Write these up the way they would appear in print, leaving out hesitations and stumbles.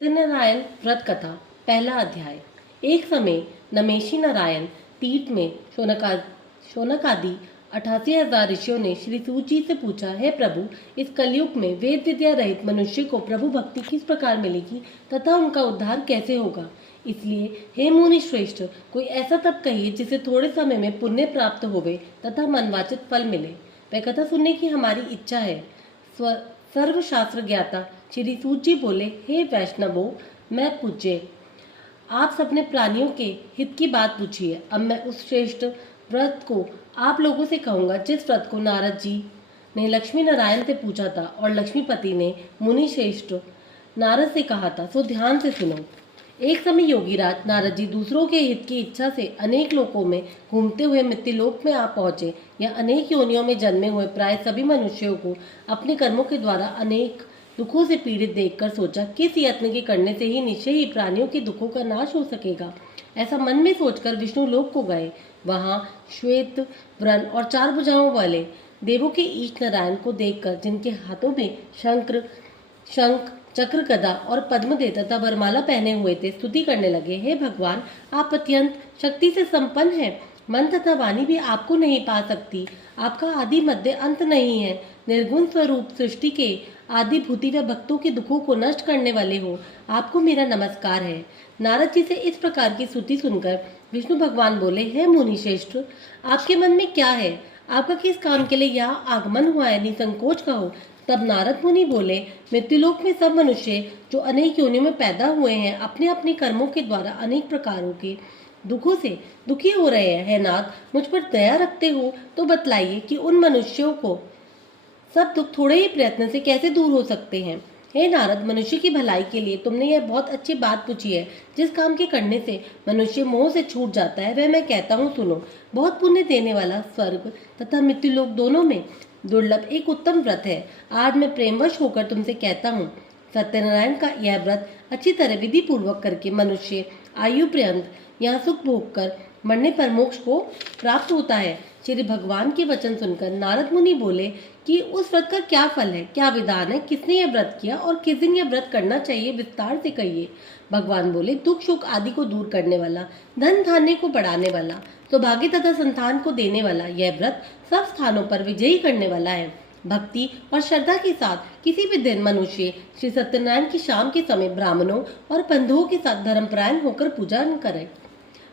सत्यनारायण व्रत कथा पहला अध्याय। एक समय नमेशी नारायण तीर्थ में शौनकादि 88,000 ऋषियों ने श्री सूत जी से पूछा, है प्रभु, इस कलयुग में वेद विद्या रहित मनुष्य को प्रभु भक्ति किस प्रकार मिलेगी तथा उनका उद्धार कैसे होगा। इसलिए हे मुनि श्रेष्ठ, कोई ऐसा तप कहिए जिससे थोड़े समय में पुण्य प्राप्त होवे तथा मनवांचित फल मिले। वह कथा सुनने की हमारी इच्छा है। सर्वशास्त्र ज्ञाता श्री सूत जी बोले, हे वैष्णवों, मैं पूज्य, आप सबने प्राणियों के हित की बात पूछी है। अब मैं उस श्रेष्ठ व्रत को आप लोगों से कहूँगा जिस व्रत को नारद जी ने लक्ष्मी नारायण से पूछा था और लक्ष्मीपति ने मुनि श्रेष्ठ नारद से कहा था, सो ध्यान से सुनो। एक समय योगीराज नारद जी दूसरों के हित की इच्छा से अनेक लोकों में घूमते हुए मृत्युलोक में आ पहुंचे। या अनेक योनियों में जन्मे हुए प्राय सभी मनुष्यों को अपने कर्मों के द्वारा अनेक दुखों से पीड़ित देखकर सोचा, किस यत्न के करने से ही निश्चय ही प्राणियों के दुखों का नाश हो सकेगा। ऐसा मन में सोचकर विष्णु लोक को गए। वहां श्वेत व्रण और 4 भुजाओं वाले देवों के ईश नारायण को देखकर, जिनके हाथों में शंख चक्र गदा और पद्म दे तथा वरमाला पहने हुए थे, स्तुति करने लगे, हे भगवान, आप अत्यंत शक्ति से संपन्न हैं। मन तथा वाणी भी आपको नहीं पा सकती। आपका आदि मध्य अंत नहीं है। निर्गुण स्वरूप सृष्टि के आदि भूति व भक्तों के दुखों को नष्ट करने वाले हो, आपको मेरा नमस्कार है। नारद जी से इस प्रकार की स्तुति सुनकर विष्णु भगवान बोले, हे मुनि श्रेष्ठ, आपके मन में क्या है? आपका किस काम के लिए यहाँ आगमन हुआ है? निसंकोच कहो। तब नारद मुनि बोले, मृत्युलोक में सब मनुष्य जो अनेक योनियों में पैदा हुए हैं, अपने अपने कर्मों के द्वारा अनेक प्रकारों के दुखों से दुखी हो रहे हैं। हे नाथ, मुझ पर दया रखते हो तो बतलाइए कि उन मनुष्यों को सब दुख थोड़े ही प्रयत्न से कैसे दूर हो सकते हैं। हे नारद, मनुष्य की भलाई के लिए तुमने यह बहुत अच्छी बात पूछी है। जिस काम के करने से मनुष्य मोह से छूट जाता है, वह मैं कहता हूँ, सुनो। बहुत पुण्य देने वाला स्वर्ग तथा मृत्युलोक दोनों में दुर्लभ एक उत्तम व्रत है। आज मैं प्रेमवश होकर तुमसे कहता हूँ, सत्यनारायण का यह व्रत अच्छी तरह विधि पूर्वक करके मनुष्य आयु पर्यंत यहाँ सुख भोग कर मरने पर मोक्ष को प्राप्त होता है। श्री भगवान के वचन सुनकर नारद मुनि बोले कि उस व्रत का क्या फल है, क्या विधान है, किसने यह व्रत किया और किस दिन यह व्रत करना चाहिए, विस्तार से कहिए। भगवान बोले, दुख सुख आदि को दूर करने वाला, धन धान्य को बढ़ाने वाला, सौभाग्य तथा संतान को देने वाला यह व्रत सब स्थानों पर विजयी करने वाला है। भक्ति और श्रद्धा के साथ किसी भी दिन मनुष्य श्री सत्यनारायण की शाम के समय ब्राह्मणों और बंधुओं के साथ धर्मपरायण होकर पूजा करे।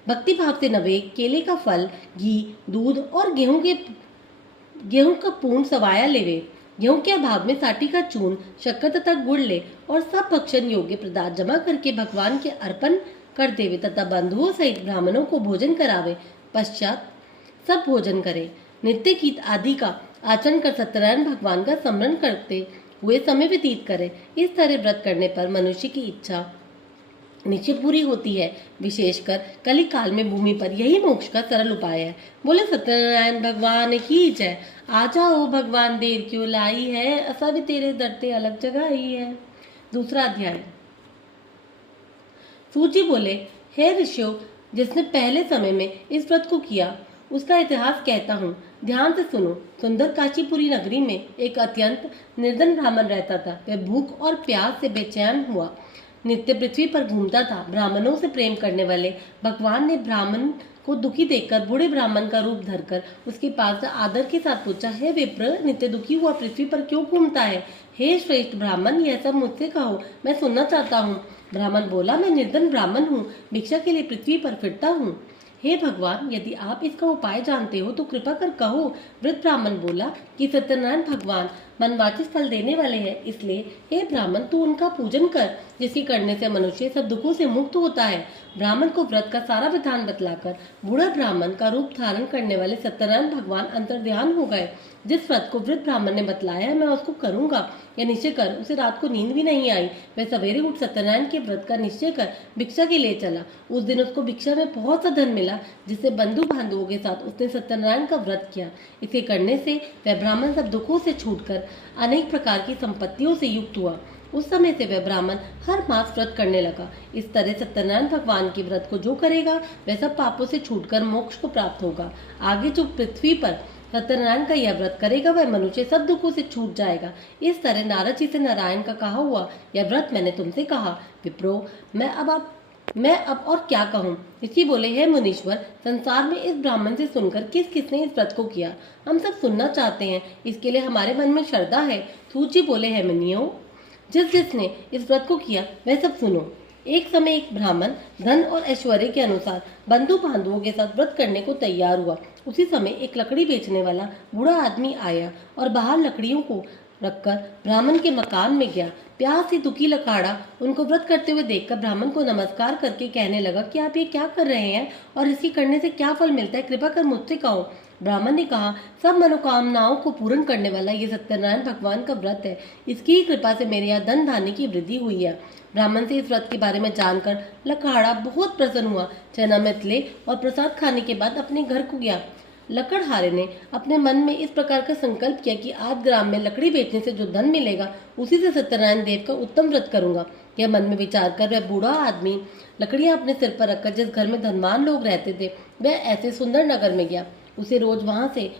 भक्ति भाव से नवे केले का फल, घी, दूध और गेहूं का पूर्ण सवाया लेवे। गेहूं के अभाव में साठी का चूर्ण, शक्कर तथा गुड़ ले और सब भक्षण योग्य पदार्थ जमा करके भगवान के अर्पण कर देवे तथा बंधुओं सहित ब्राह्मणों को भोजन करावे। पश्चात सब भोजन करे। नित्य गीत आदि का आचरण कर सत्यनारायण भगवान का स्मरण करते हुए समय व्यतीत करे। इस तरह व्रत करने पर मनुष्य की इच्छा निश्चय पूरी होती है। विशेषकर कली काल में भूमि पर यही मोक्ष का सरल उपाय है। बोले सत्यनारायण भगवान की जय। आ जाओ भगवान, देर क्यों लाई है, असा भी तेरे डरते अलग जगह ही है। दूसरा अध्याय। सूत जी बोले, हे ऋषियों, जिसने पहले समय में इस व्रत को किया उसका इतिहास कहता हूँ, ध्यान से सुनो। सुंदर काशीपुरी नगरी में एक अत्यंत निर्धन ब्राह्मण रहता था। वह भूख और प्यास से बेचैन हुआ नित्य पृथ्वी पर घूमता था। ब्राह्मणों से प्रेम करने वाले भगवान ने ब्राह्मण को दुखी देखकर बूढ़े ब्राह्मण का रूप धरकर उसके पास आदर के साथ पूछा, हे विप्र, नित्य दुखी हुआ पृथ्वी पर क्यों घूमता है? हे श्रेष्ठ ब्राह्मण, यह सब मुझसे कहो, मैं सुनना चाहता हूँ। ब्राह्मण बोला, मैं निर्धन ब्राह्मण हूँ, भिक्षा के लिए पृथ्वी पर फिरता हूँ। हे भगवान, यदि आप इसका उपाय जानते हो तो कृपा कर कहो। वृद्ध ब्राह्मण बोला कि सत्यनारायण भगवान मनवांछित फल देने वाले हैं, इसलिए हे ब्राह्मण, तू उनका पूजन कर, जिसके करने से मनुष्य सब दुखों से मुक्त होता है। ब्राह्मण को व्रत का सारा विधान बतलाकर बूढ़ा ब्राह्मण का रूप धारण करने वाले सत्यनारायण भगवान अंतर्ध्यान हो गए। जिस व्रत को वृद्ध ब्राह्मण ने बतलाया मैं उसको करूंगा, यह निश्चय कर उसे रात को नींद भी नहीं आई। वह सवेरे उठ सत्यनारायण के व्रत का निश्चय कर भिक्षा के लिए चला। उस दिन उसको भिक्षा में बहुत सा धन मिला, जिससे बंधु बांधवों के साथ उसने सत्यनारायण का व्रत किया। इसे करने से वह ब्राह्मण सब दुखों से छूटकर अनेक प्रकार की संपत्तियों से युक्त हुआ। उस समय से वह ब्राह्मण हर मास व्रत करने लगा। इस तरह सत्यनारायण भगवान के व्रत को जो करेगा वह सब पापों से छूटकर मोक्ष को प्राप्त होगा। आगे जो पृथ्वी पर सत्यनारायण का यह व्रत करेगा वह मनुष्य सब दुखों से छूट जाएगा। इस तरह नारद जी से नारायण का कहा हुआ यह व्रत मैंने तुमसे कहा। विप्रो, मैं अब और क्या कहूँ। ऋषि बोले, हे मुनीश्वर, संसार में इस ब्राह्मण से सुनकर किस किसने इस व्रत को किया, हम सब सुनना चाहते हैं, इसके लिए हमारे मन में श्रद्धा है। सूची बोले, हे मुनियों, जिस जिसने इस व्रत को किया वह सब सुनो। एक समय एक ब्राह्मण धन और ऐश्वर्य के अनुसार बंधु बांधवों के साथ व्रत करने को तैयार हुआ। उसी समय एक लकड़ी बेचने वाला बूढ़ा आदमी आया और बाहर लकड़ियों को रखकर ब्राह्मण के मकान में गया। प्यास से दुखी लखाड़ा उनको व्रत करते हुए देखकर ब्राह्मण को नमस्कार करके कहने लगा कि आप ये क्या कर रहे हैं और इसी करने से क्या फल मिलता है, कृपा कर मुझसे कहो। ब्राह्मण ने कहा, सब मनोकामनाओं को पूर्ण करने वाला ये सत्यनारायण भगवान का व्रत है, इसकी ही कृपा से मेरे यहाँ धन धान्य की वृद्धि हुई है। ब्राह्मण से इस व्रत के बारे में जानकर लखाड़ा बहुत प्रसन्न हुआ। चना में ले और प्रसाद खाने के बाद अपने घर को गया। लकड़हारे ने अपने मन में इस प्रकार का संकल्प किया कि आज ग्राम में लकड़ी बेचने से जो धन मिलेगा उसी से सत्यनारायण देव का उत्तम व्रत करूंगा। यह मन में विचार कर वह बूढ़ा आदमी लकड़ियां अपने सिर पर रखकर जिस घर में धनवान लोग रहते थे वह ऐसे सुंदर नगर में गया। उसे रोज वहां से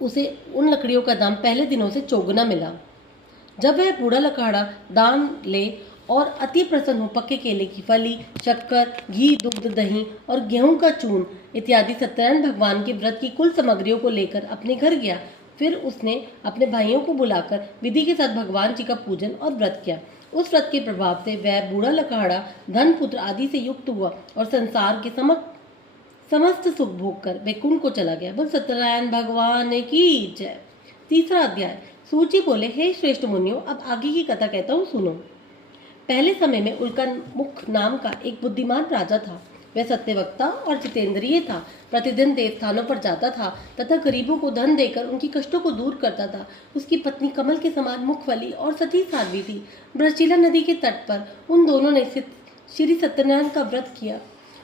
उसे उन लकड़ियों का दाम पहले दिनों से चौगुना मिला। जब वह बूढ़ा लकड़ा दाम ले और अति प्रसन्न हो पक्के केले की फली, शक्कर, घी, दुग्ध, दही और गेहूं का चूर्ण इत्यादि सत्यनारायण भगवान के व्रत की कुल सामग्रियों को लेकर अपने घर गया। फिर उसने अपने भाइयों को बुलाकर विधि के साथ भगवान जी का पूजन और व्रत किया। उस व्रत के प्रभाव से वह बूढ़ा लकड़ा धन पुत्र आदि से युक्त हुआ और संसार के समस्त सुख भोग कर वैकुंठ को चला गया। बोल सत्यनारायण भगवान की जय। तीसरा अध्याय। सूची बोले, हे श्रेष्ठ मुनियों, अब आगे की कथा कहता हूँ, सुनो। पहले समय में उल्कामुख नाम का एक बुद्धिमान राजा था। वह सत्यवक्ता और जितेंद्रिय था। प्रतिदिन देव स्थानों पर जाता था तथा गरीबों को धन देकर उनकी कष्टों को दूर करता था। उसकी पत्नी कमल के समान मुखवाली और सती साध्वी थी। ब्रजशिला नदी के तट पर उन दोनों ने श्री सत्यनारायण का व्रत किया।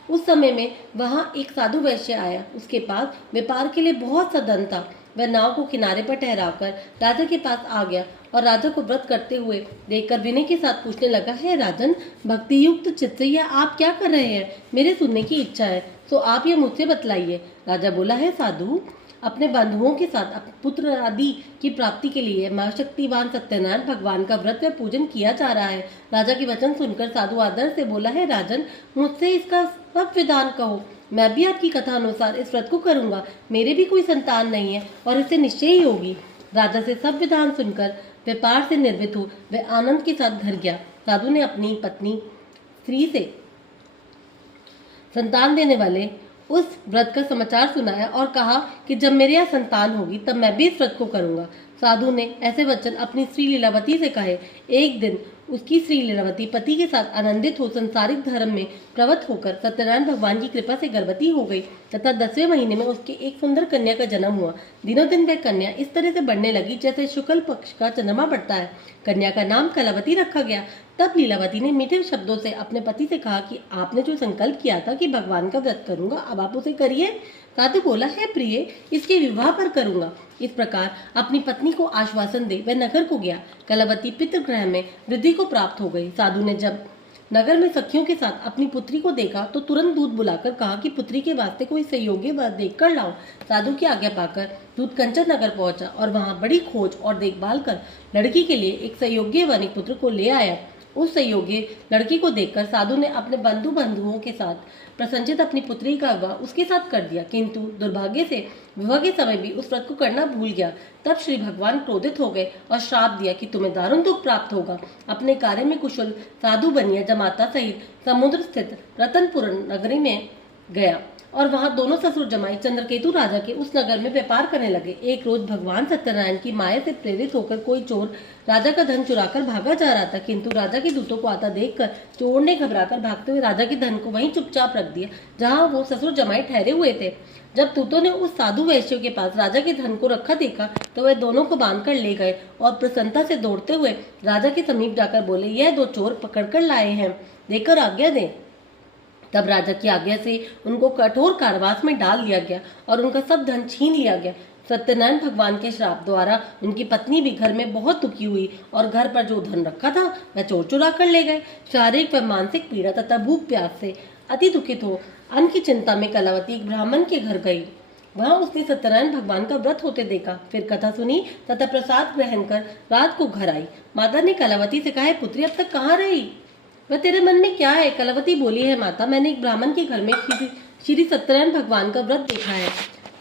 उस समय में वहाँ एक साधु वैश्य आया। उसके पास व्यापार के लिए बहुत सा धन था। वह नाव को किनारे पर ठहराकर राजा के पास आ गया और राजा को व्रत करते हुए देखकर विनय के साथ पूछने लगा, है राजन, भक्ति युक्त चित्त से यह आप क्या कर रहे हैं? मेरे सुनने की इच्छा है, तो आप यह मुझसे बतलाइए। राजा बोला, है साधु, अपने बंधुओं के साथ पुत्र आदि की प्राप्ति के लिए महाशक्तिवान सत्यनारायण भगवान का व्रत व पूजन किया जा रहा है। राजा के वचन सुनकर साधु आदर से बोला, है राजन, मुझसे इसका सब विधान कहो, मैं भी आपकी कथा अनुसार इस व्रत को करूंगा। मेरे भी कोई संतान नहीं है और इससे निश्चय ही होगी। राजा से सब विधान सुनकर व्यापार से निर्वित हो वह आनंद के साथ घर गया। साधु ने अपनी पत्नी स्त्री से संतान देने वाले उस व्रत का समाचार सुनाया और कहा कि जब मेरे यहाँ संतान होगी तब मैं भी इस व्रत को करूंगा। साधु ने ऐसे वचन अपनी स्त्री लीलावती से कहे। एक दिन उसकी स्त्री लीलावती पति के साथ आनंदित हो संसारिक धर्म में प्रवृत्त होकर सत्यनारायण भगवान की कृपा से गर्भवती हो गई तथा 10वें महीने में उसके एक सुंदर कन्या का जन्म हुआ। दिनों दिन वह कन्या इस तरह से बढ़ने लगी जैसे शुक्ल पक्ष का चंद्रमा बढ़ता है। कन्या का नाम कलावती रखा गया। तब लीलावती ने मीठे शब्दों से अपने पति से कहा कि आपने जो संकल्प किया था कि भगवान का व्रत करूंगा, अब आप उसे करिए। साधु बोला, है प्रिय, इसके विवाह पर करूंगा। इस प्रकार अपनी पत्नी को आश्वासन दे वह नगर को गया। कलावती पितृगृह में वृद्धि को प्राप्त हो गई। साधु ने जब नगर में सखियों के साथ अपनी पुत्री को देखा तो तुरंत दूत बुलाकर कहा कि पुत्री के वास्ते कोई सहयोगी वर देखकर लाओ। साधु की आज्ञा पाकर दूत कंचन नगर पहुंचा और वहां बड़ी खोज और देखभाल कर लड़की के लिए एक सहयोगी वनिक पुत्र को ले आया। उस सहयोगी लड़की को देखकर साधु ने अपने बंधुओं के साथ प्रसन्नचित अपनी पुत्री का विवाह उसके साथ कर दिया, किंतु दुर्भाग्य से विवाह के समय भी उस व्रत को करना भूल गया। तब श्री भगवान क्रोधित हो गए और श्राप दिया कि तुम्हें दारुण दुख प्राप्त होगा। अपने कार्य में कुशल साधु बनिया जमाता सहित समुद्र स्थित रतनपुर नगरी में गया और वहां दोनों ससुर जमाई चंद्रकेतु राजा के उस नगर में व्यापार करने लगे। एक रोज भगवान सत्यनारायण की माया से प्रेरित होकर कोई चोर राजा का धन चुराकर भागा जा रहा था, किंतु राजा के दूतों को आता देखकर चोर ने घबराकर भागते हुए राजा के धन को वहीं चुपचाप रख दिया जहां वो ससुर जमाई ठहरे हुए थे। जब दूतों ने उस साधु वैश्य के पास राजा के धन को रखा देखा तो वह दोनों को बांधकर ले गए और प्रसन्नता से दौड़ते हुए राजा के समीप जाकर बोले, यह दो चोर पकड़कर लाए हैं, देकर आज्ञा दे। तब राजा की आज्ञा से उनको कठोर कारावास में डाल दिया गया और उनका सब धन छीन लिया गया। सत्यनारायण भगवान के श्राप द्वारा उनकी पत्नी भी घर में बहुत दुखी हुई और घर पर जो धन रखा था वह चोर चुरा कर ले गए। शारीरिक व मानसिक पीड़ा तथा भूख प्यास से अति दुखित हो अन्न की चिंता में कलावती एक ब्राह्मण के घर गई। वहां उसने सत्यनारायण भगवान का व्रत होते देखा। फिर कथा सुनी तथा प्रसाद ग्रहण कर रात को घर आई। माता ने कलावती से कहा, "है पुत्री, अब तक कहाँ रही? वह तेरे मन में क्या है?" कलावती बोली, "है माता, मैंने एक ब्राह्मण के घर में श्री सत्यनारायण भगवान का व्रत देखा है।"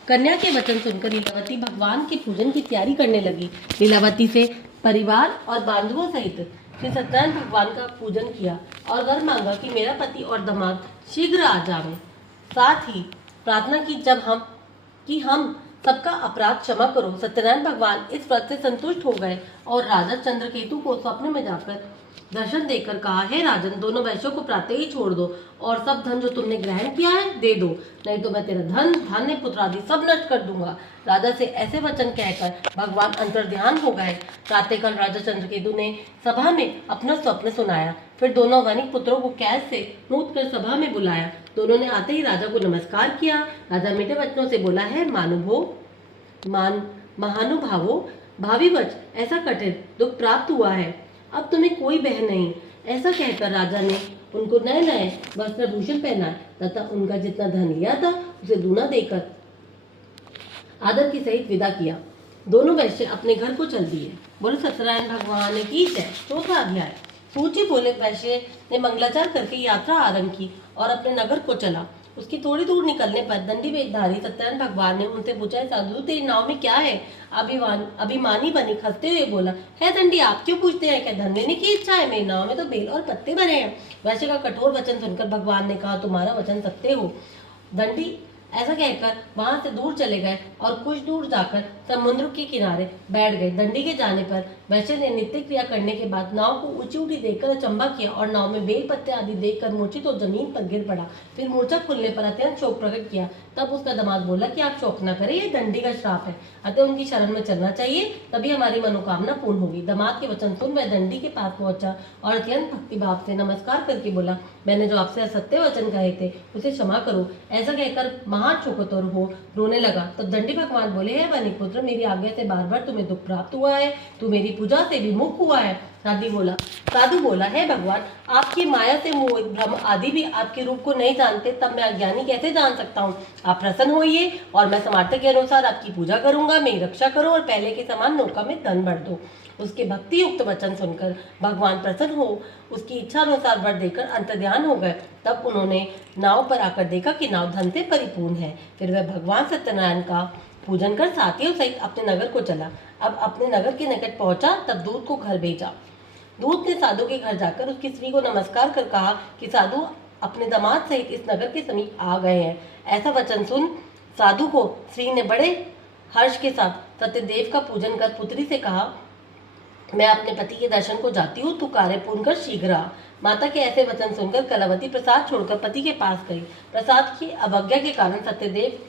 कन्या के वचन सुनकर लीलावती भगवान के पूजन की तैयारी करने लगी। लीलावती से परिवार और बांधवों सहित श्री सत्यनारायण भगवान का पूजन किया और वर मांगा कि मेरा पति और दामाद शीघ्र आ जावे। साथ ही प्रार्थना की कि हम सबका अपराध क्षमा करो। सत्यनारायण भगवान इस व्रत से संतुष्ट हो गए और राजा चंद्रकेतु को स्वप्न में जाकर दर्शन देकर कहा, "हे राजन, दोनों वैश्यों को प्रातः ही छोड़ दो और सब धन जो तुमने ग्रहण किया है दे दो, नहीं तो मैं तेरा धन, धान्य, पुत्र आदि सब नष्ट कर दूंगा।" राजा से ऐसे वचन कहकर भगवान अंतर्ध्यान हो गए। प्रातःकाल राजा चंद्रकेतु ने सभा में अपना स्वप्न सुनाया। फिर दोनों वणिक पुत्रों को कैद से मुक्त कर सभा में बुलाया। दोनों ने आते ही राजा को नमस्कार किया। राजा मीठे वचनों से बोला, "है महानुभावो, भावीवच ऐसा कठिन दुख प्राप्त हुआ है, अब तुम्हें कोई बहन नहीं।" ऐसा कहकर राजा ने उनको नए नए वस्त्र भूषण पहनाए तथा उनका जितना धन लिया था उसे दूना देकर आदर के सहित विदा किया। दोनों वैश्य अपने घर को चल दिए। बोले सत्यनारायण भगवान की जय। चौथा अध्याय। सूची बोले वैश्य ने मंगलाचार करके यात्रा आरंभ की और अपने नगर को चला। उसकी थोड़ी दूर निकलने पर दंडी वेशधारी सत्यनारायण भगवान ने उनसे पूछा, "साधु, तेरी नाव में क्या है?" अभिमानी बनिक हंसते हुए बोला, "है दंडी, आप क्यों पूछते हैं? क्या धन लेने की इच्छा है? मेरी नाव में तो बेल और पत्ते भरे हैं।" वैश्य का कठोर वचन सुनकर भगवान ने कहा, "तुम्हारा वचन सत्य हो।" दंडी ऐसा कहकर वहां से दूर चले गए और कुछ दूर जाकर समुद्र के किनारे बैठ गए। दंडी के जाने पर वैश्य ने नित्य क्रिया करने के बाद नाव को ऊंची ऊंची देखकर अचंभा किया और नाव में बेल पत्ते आदि देखकर मूर्छित तो जमीन पर गिर पड़ा। फिर मूर्छा खुलने पर अत्यंत शोक प्रकट किया। तब उसका दामाद बोला कि आप शोक न करें, यह दंडी का श्राप है, अतः उनकी शरण में चलना चाहिए, तभी हमारी मनोकामना पूर्ण होगी। दामाद के वचन सुन वह दंडी के पास पहुंचा और अत्यंत भक्तिभाव से नमस्कार करके बोला, "मैंने जो आपसे असत्य वचन कहे थे उसे क्षमा करो।" ऐसा कहकर महाचोकतोर हो रोने लगा। तब दंडी भगवान बोले, "है वणिक पुत्र, मेरी आज्ञा से बार बार तुम्हें दुख प्राप्त हुआ है, तू मेरी पूजा से विमुख हुआ है।" साधु बोला, "है भगवान, आपकी माया से मोह, भ्रम आदि भी आपके रूप को नहीं जानते, तब मैं अज्ञानी कैसे जान सकता हूँ? आप प्रसन्न होइए और मैं सामर्थ्य के अनुसार आपकी पूजा करूंगा, मेरी रक्षा करो और पहले के समान नौका में धन भर दो।" उसके भक्ति युक्त वचन सुनकर भगवान प्रसन्न हो उसकी इच्छा अनुसार वर देकर अंतर्ध्यान हो गए। तब उन्होंने नाव पर आकर देखा कि नाव धन से परिपूर्ण है। फिर वह भगवान सत्यनारायण का पूजन कर साथियों सहित अपने नगर को चला। अब अपने नगर के निकट पहुंचा तब दूत को घर भेजा। दूत ने साधु के घर जाकर उसकी स्त्री को नमस्कार कर कहा कि साधु अपने दामाद सहित इस नगर के समीप आ गए हैं। ऐसा वचन सुन साधु को स्त्री ने बड़े हर्ष के साथ सत्यदेव का पूजन कर पुत्री से कहा, "मैं अपने पति के दर्शन को जाती हूँ, तू कार्य पूर्ण कर शीघ्र आ।" माता के ऐसे वचन सुनकर कलावती प्रसाद छोड़कर पति के पास गई। प्रसाद की अवज्ञा के कारण सत्यदेव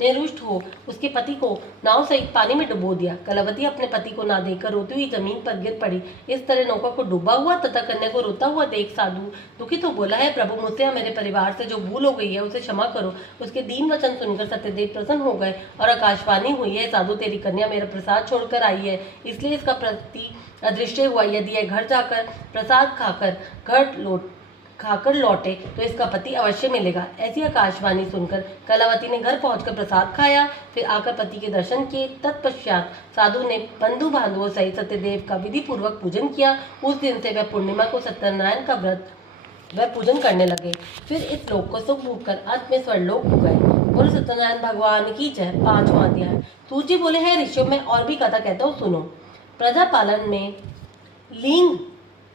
ने रुष्ट हो उसके पति को नाव सहित पानी में डुबो दिया। कलावती अपने पति को ना देखकर रोती हुई जमीन पर गिर पड़ी। इस तरह नौका को डूबा हुआ तथा कन्या को रोता हुआ देख साधु दुखित हो बोला, "है प्रभु, मुझसे या मेरे परिवार से जो भूल हो गई है उसे क्षमा करो।" उसके दीन वचन सुनकर सत्यदेव प्रसन्न हो गए और आकाशवाणी हुई, "है साधु, तेरी कन्या मेरा प्रसाद छोड़कर आई है, इसलिए इसका प्रति अदृश्य हुआ। यदि यह घर जाकर प्रसाद खाकर लौटे तो इसका पति अवश्य मिलेगा।" ऐसी आकाशवाणी सुनकर कलावती ने घर पहुंचकर प्रसाद खाया, फिर आकर पति के दर्शन किए। तत्पश्चात साधु ने बंधु बांधवों सहित सत्यदेव का विधि पूर्वक पूजन किया। उस दिन से वह पूर्णिमा को सत्यनारायण का व्रत वह पूजन करने लगे। फिर इस लोक को सुख भोग कर अंत में स्वर्लोक हो गए। बोले सत्यनारायण भगवान की जय। 5वां अध्याय। सूची बोले, "है ऋषियों, मैं और भी कथा कहता हूँ, सुनो। प्रजापालन में लिंग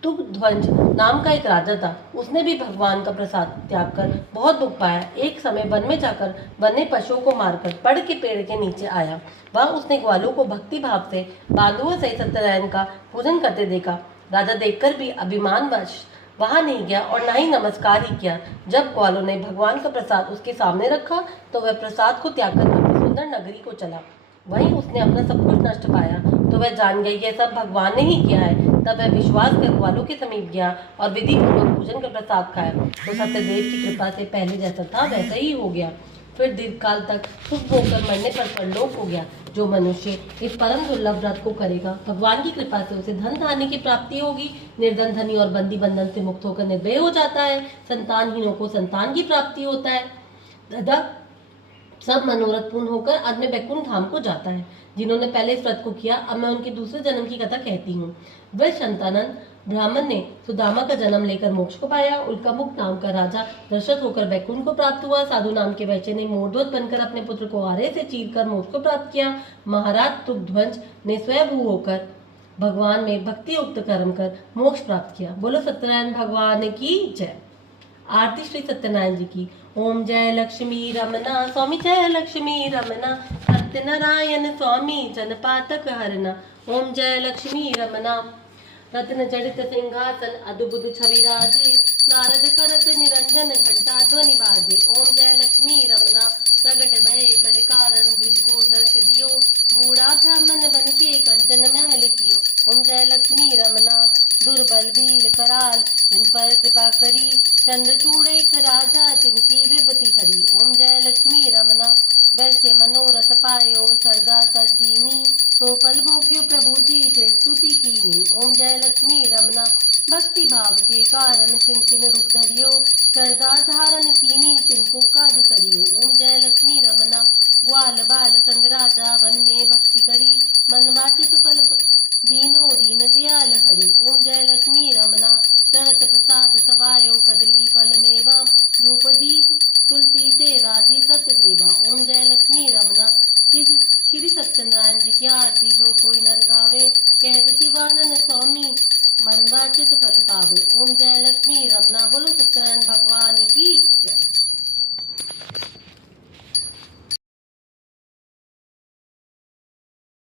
तुगध्वज नाम का एक राजा था। उसने भी भगवान का प्रसाद त्याग कर बहुत दुख पाया। एक समय वन में जाकर वन्य पशुओं को मारकर पड़ के पेड़ के नीचे आया। वहां उसने ग्वालों को भक्ति भाव से बांधुओं सहित सत्यनारायण का पूजन करते देखा। राजा देखकर भी अभिमानवश वहां नहीं गया और न ही नमस्कार ही किया। जब ग्वालों ने भगवान का प्रसाद उसके सामने रखा तो वह प्रसाद को त्याग कर अपनी सुंदर नगरी को चला। वहीं उसने अपना सब कुछ नष्ट पाया तो वह जान गई यह सब भगवान ने ही किया है। तब वह विश्वास कर ग्वालों के समीप गया और विधि पूर्वक पूजन कर प्रसाद खाया तो सत्यदेव की कृपा से पहले जैसा था वैसा ही हो गया। फिर दीर्घकाल तक सुख भोग कर मरने पर परलोक हो गया। जो मनुष्य इस परम दुर्लभ व्रत को करेगा भगवान की कृपा से उसे धन धान्य की प्राप्ति होगी। निर्धन धनी और बंदी बंधन से मुक्त होकर निर्भय हो जाता है। संतानहीनों को संतान की प्राप्ति होता है। दादा सब मनोरथ पूर्ण होकर अंत में बैकुंठ धाम को जाता है। जिन्होंने पहले इस व्रत को किया, अब मैं उनके दूसरे जन्म की कथा कहती हूँ। वह शंतानंद ब्राह्मण ने सुदामा का जन्म लेकर मोक्ष को पाया। उल्का मुख नाम का राजा दशरथ होकर बैकुंठ को प्राप्त हुआ। साधु नाम के वैश्य ने मोरध्वज बनकर अपने पुत्र को आरे से चीरकर मोक्ष को प्राप्त किया। महाराज तुगध्वज ने स्वयं होकर भगवान में भक्ति युक्त कर्म कर मोक्ष प्राप्त किया। बोलो सत्यनारायण भगवान की जय। आरती श्री सत्यनारायण जी की। ओम जय लक्ष्मी रमना स्वामी, जय लक्ष्मी रमना सत्यनारायण स्वामी, जनपातक हरना। ओम जय लक्ष्मी रमना। रत्न जड़ित सिंहासन अद्भुत छवि राजे, नारद करत निरंजन घंटा ध्वनि बाजे। ओम जय लक्ष्मी रमना। प्रगट भय कलिकारण द्विज को दर्श दियो, बूढ़ा ब्राह्मण बन के कंचन महल कियो। ओम जय लक्ष्मी रमना। दुर्बल भील कराल जिन पर कृपा करी, चंद्रचूड़ एक राजा जिनकी विपति हरी। ओम जय लक्ष्मी रमना। वैसे मनोरथ पायो शरदा तदीनी, तो फल भोग्यो प्रभु जी फिर स्तुति कीनी। ओम जय लक्ष्मी रमना। भक्ति भाव के कारण छिन छिन रूप धरियो, शरदा धारण कीनी तिनको काज सरियो। ओम जय लक्ष्मी रमना।